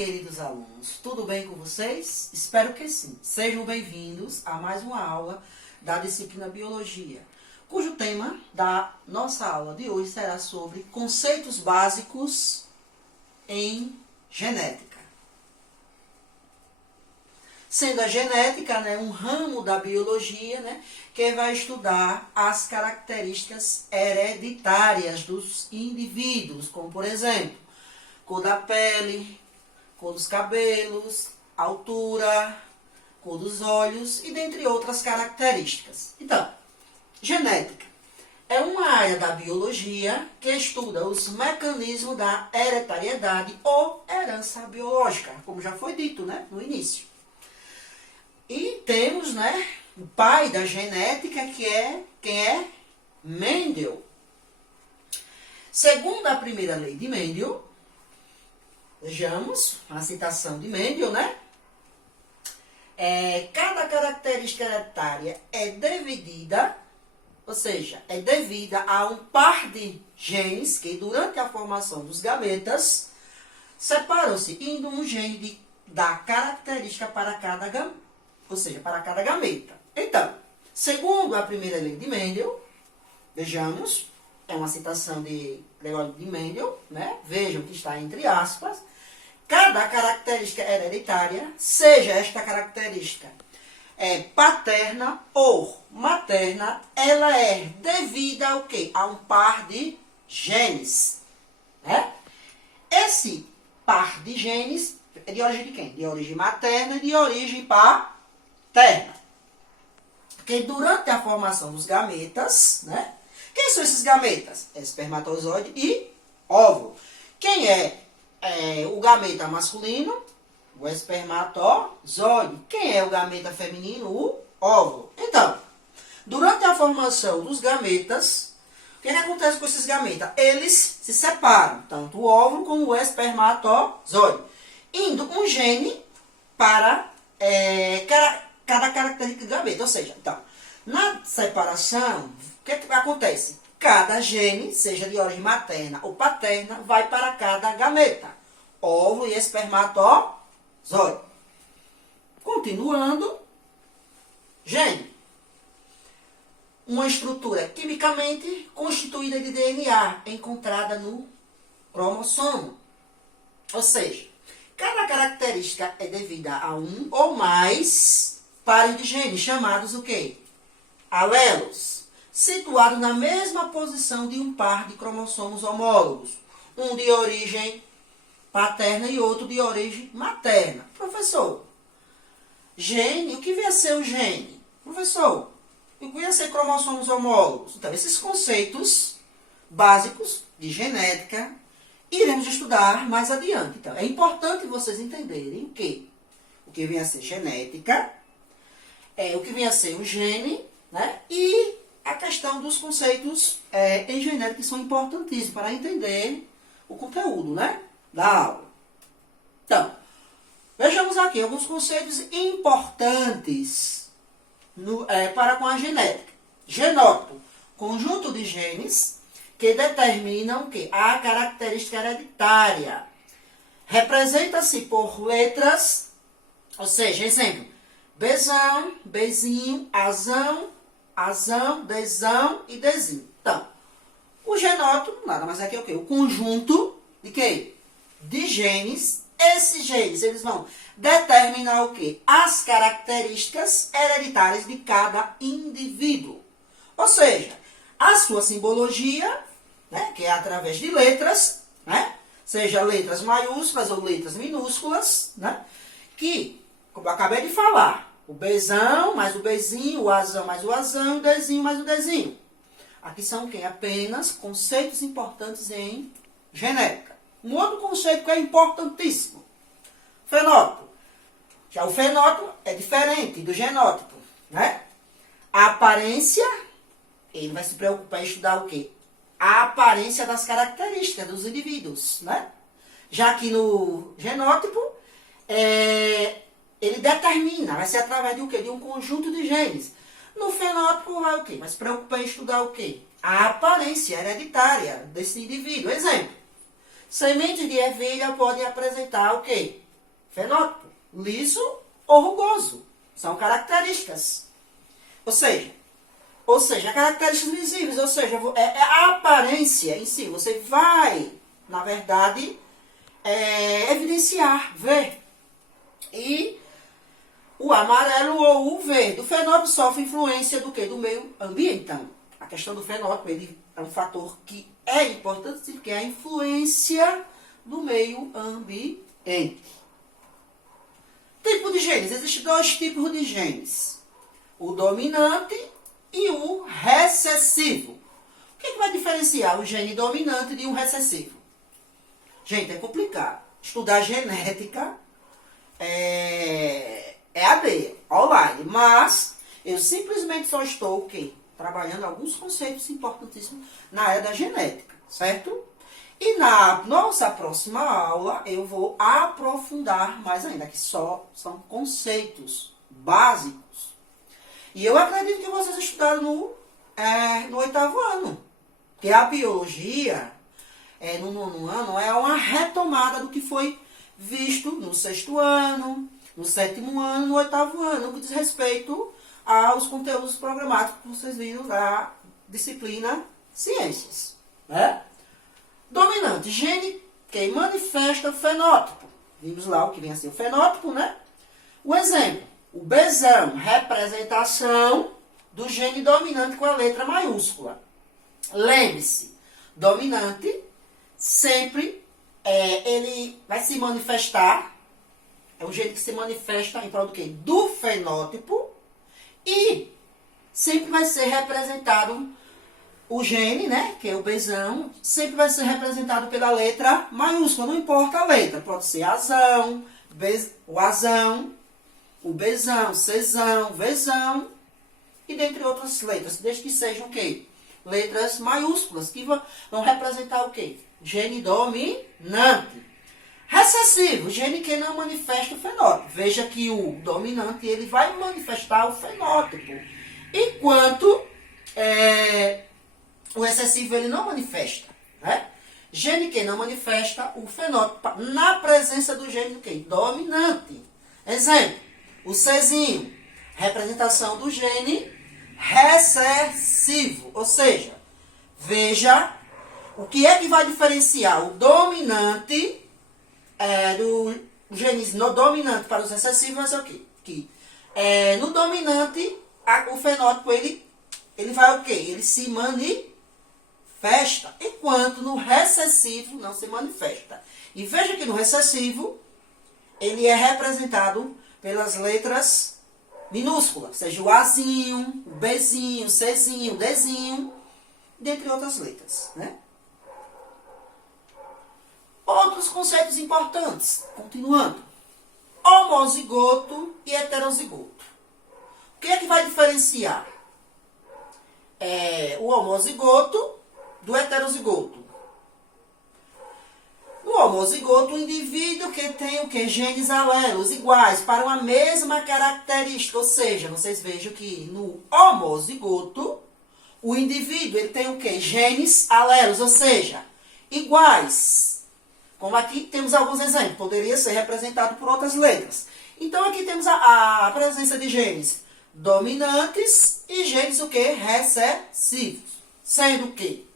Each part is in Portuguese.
Queridos alunos, tudo bem com vocês? Espero que sim. Sejam bem-vindos a mais uma aula da disciplina Biologia, cujo tema da nossa aula de hoje será sobre conceitos básicos em genética. Sendo a genética, um ramo da biologia, que vai estudar as características hereditárias dos indivíduos, como por exemplo, cor da pele, cor dos cabelos, altura, cor dos olhos e dentre outras características. Então, genética é uma área da biologia que estuda os mecanismos da hereditariedade ou herança biológica, como já foi dito, no início. E temos, o pai da genética, que é quem é? Mendel. Segundo a primeira lei de Mendel, vejamos a citação de Mendel, cada característica hereditária é dividida, ou seja, é devida a um par de genes que durante a formação dos gametas separam-se, indo um gene da característica para cada gameta. Então, segundo a primeira lei de Mendel, vejamos, é uma citação de Gregório de Mendel, vejam que está entre aspas, cada característica hereditária, seja esta característica paterna ou materna, ela é devida ao quê? A um par de genes. Esse par de genes é de origem de quem? De origem materna e de origem paterna. Porque durante a formação dos gametas, quem são esses gametas? Espermatozoide e óvulo. Quem é o gameta masculino? O espermatozoide. Quem é o gameta feminino? O óvulo. Então, durante a formação dos gametas, o que acontece com esses gametas? Eles se separam, tanto o óvulo como o espermatozoide, indo um gene para cada característica do gameta. Ou seja, então, na separação, o que acontece? Cada gene, seja de origem materna ou paterna, vai para cada gameta, óvulo e espermatozoide. Continuando, gene. Uma estrutura quimicamente constituída de DNA encontrada no cromossomo. Ou seja, cada característica é devida a um ou mais pares de genes, chamados o quê? Alelos, situado na mesma posição de um par de cromossomos homólogos, um de origem paterna e outro de origem materna. Professor, gene, o que vem a ser o gene? Professor, o que vem a ser cromossomos homólogos? Então, esses conceitos básicos de genética iremos estudar mais adiante. Então, é importante vocês entenderem que o que vem a ser genética, o que vem a ser o gene, e a questão dos conceitos em genética, que são importantíssimos para entender o conteúdo, da aula. Então, vejamos aqui alguns conceitos importantes para com a genética. Genótipo, conjunto de genes que determinam a característica hereditária. Representa-se por letras, ou seja, exemplo, Bzão, Bzinho, Azão, Azão, Dzão e Dzinho. Então, o genótipo nada mais é que o quê? O conjunto de quê? De genes. Esses genes, eles vão determinar o quê? As características hereditárias de cada indivíduo. Ou seja, a sua simbologia, que é através de letras, seja letras maiúsculas ou letras minúsculas, que, como eu acabei de falar, o Bzão mais o Bzinho, o Azão mais o Azão, o Dzinho mais o Dzinho. Aqui são o quê? Apenas conceitos importantes em genética. Um outro conceito que é importantíssimo. Fenótipo. Já o fenótipo é diferente do genótipo, A aparência, ele vai se preocupar em estudar o quê? A aparência das características dos indivíduos, Já que no genótipo, ele determina, vai ser através de o quê? De um conjunto de genes. No fenótipo vai o quê? Vai se preocupar em estudar o quê? A aparência hereditária desse indivíduo. Exemplo, sementes de ervilha podem apresentar o quê? fenótipo, liso ou rugoso. São características. Ou seja, características visíveis, ou seja, é a aparência em si. Você vai, na verdade, evidenciar, ver. E o amarelo ou o verde. O fenótipo sofre influência do quê? Do meio ambiente. Então, a questão do fenótipo, ele é um fator que é importante, porque é a influência do meio ambiente. Tipo de genes. Existem dois tipos de genes. O dominante e o recessivo. O que vai diferenciar o gene dominante de um recessivo? Gente, é complicado. Estudar genética é AD, online. Mas eu simplesmente só estou, trabalhando alguns conceitos importantíssimos na área da genética, certo? E na nossa próxima aula eu vou aprofundar mais ainda, que só são conceitos básicos. E eu acredito que vocês estudaram no 8º ano. Que a biologia, no 9º ano, é uma retomada do que foi visto no 6º ano, no 7º ano, no 8º ano, no que diz respeito aos conteúdos programáticos que vocês viram da disciplina Ciências. Né? Dominante, gene que manifesta o fenótipo. Vimos lá o que vem a ser o fenótipo, né? O exemplo, o Bzão, representação do gene dominante com a letra maiúscula. Lembre-se, dominante sempre ele vai se manifestar, é um gene que se manifesta em prol do quê? Do fenótipo, e sempre vai ser representado o gene, né, que é o Bzão, sempre vai ser representado pela letra maiúscula, não importa a letra, pode ser Azão, o Azão, o Bzão, Czão, Vzão, e dentre outras letras, desde que sejam o quê? Letras maiúsculas, que vão representar o quê? Gene dominante. Recessivo, gene que não manifesta o fenótipo. Veja que o dominante ele vai manifestar o fenótipo, enquanto o recessivo ele não manifesta. Né? Gene que não manifesta o fenótipo na presença do gene do quê? Dominante. Exemplo, o Czinho, representação do gene recessivo. Ou seja, veja o que é que vai diferenciar o dominante do gene dominante para os recessivos. Vai ser o quê? Que no dominante, o fenótipo ele vai o quê? Ele se manifesta, enquanto no recessivo não se manifesta. E veja que no recessivo ele é representado pelas letras minúsculas, seja o Azinho, o Bzinho, o Czinho, o Dzinho, dentre outras letras, né? Outros conceitos importantes, continuando. Homozigoto e heterozigoto. O que é que vai diferenciar o homozigoto do heterozigoto? No homozigoto, o indivíduo que tem o quê? Genes alelos iguais para uma mesma característica. Ou seja, vocês vejam que no homozigoto, o indivíduo ele tem o quê? Genes alelos, ou seja, iguais. Como aqui temos alguns exemplos, poderia ser representado por outras letras. Então aqui temos a presença de genes dominantes e genes o quê? Recessivos. Sendo que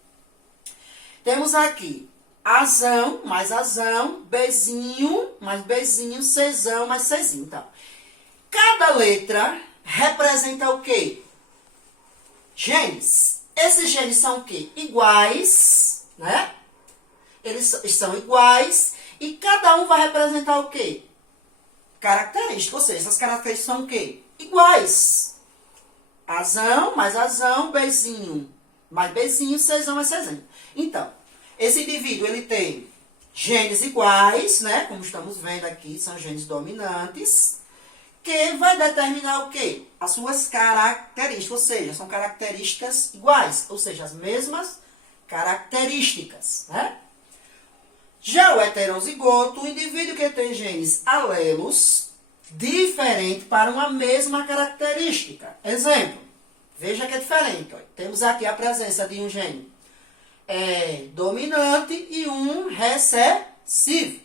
temos aqui Azão mais Azão, Bzinho mais Bzinho, Czão mais Czinho. Então, cada letra representa o quê? Genes. Esses genes são o quê? Iguais, né? Eles são iguais e cada um vai representar o quê? Características, ou seja, essas características são o quê? Iguais. Azão mais Azão, Bzinho mais Bzinho, Czão mais Czinho. Então, esse indivíduo ele tem genes iguais, né? Como estamos vendo aqui, são genes dominantes, que vai determinar o quê? As suas características, ou seja, são características iguais, ou seja, as mesmas características, né? Já o heterozigoto, o indivíduo que tem genes alelos diferentes para uma mesma característica. Exemplo, veja que é diferente. Ó. Temos aqui a presença de um gene dominante e um recessivo.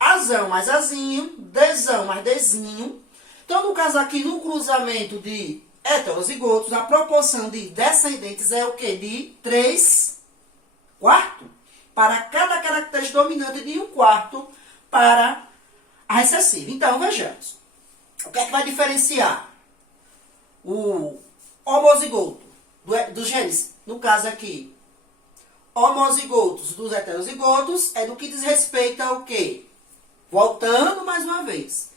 Azão mais Azinho, Dzão mais Dzinho. Então, no caso aqui, no cruzamento de heterozigotos, a proporção de descendentes é o quê? De 3/4 para cada característica dominante, de 1/4 para a recessiva. Então, vejamos. O que é que vai diferenciar o homozigoto dos genes? No caso aqui, homozigotos dos heterozigotos é do que diz respeito ao quê? Voltando mais uma vez.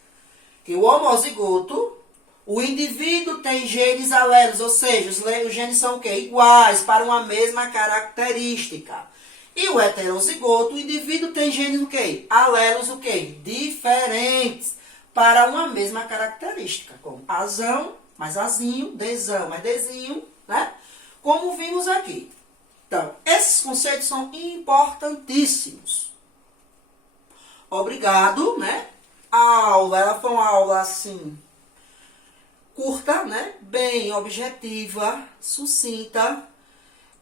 Que o homozigoto, o indivíduo tem genes alelos, ou seja, os genes são o quê? Iguais para uma mesma característica. E o heterozigoto, o indivíduo tem genes o quê? Alelos o quê? Diferentes para uma mesma característica, como Azão mais Azinho, Dzão mais Dzinho, né? Como vimos aqui. Então, esses conceitos são importantíssimos. Obrigado, né? A aula, ela foi uma aula assim, curta, né? Bem objetiva, sucinta.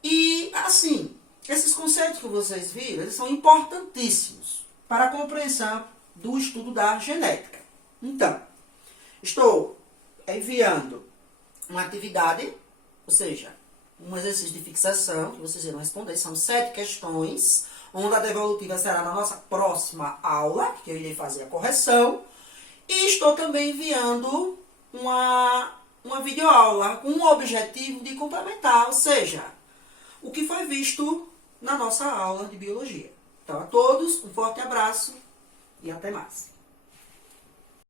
E, assim, esses conceitos que vocês viram, eles são importantíssimos para a compreensão do estudo da genética. Então, estou enviando uma atividade, ou seja, um exercício de fixação, que vocês irão responder. São 7 questões, onde a devolutiva será na nossa próxima aula, que eu irei fazer a correção. E estou também enviando uma videoaula com o objetivo de complementar, ou seja, o que foi visto na nossa aula de biologia. Então, a todos, um forte abraço e até mais.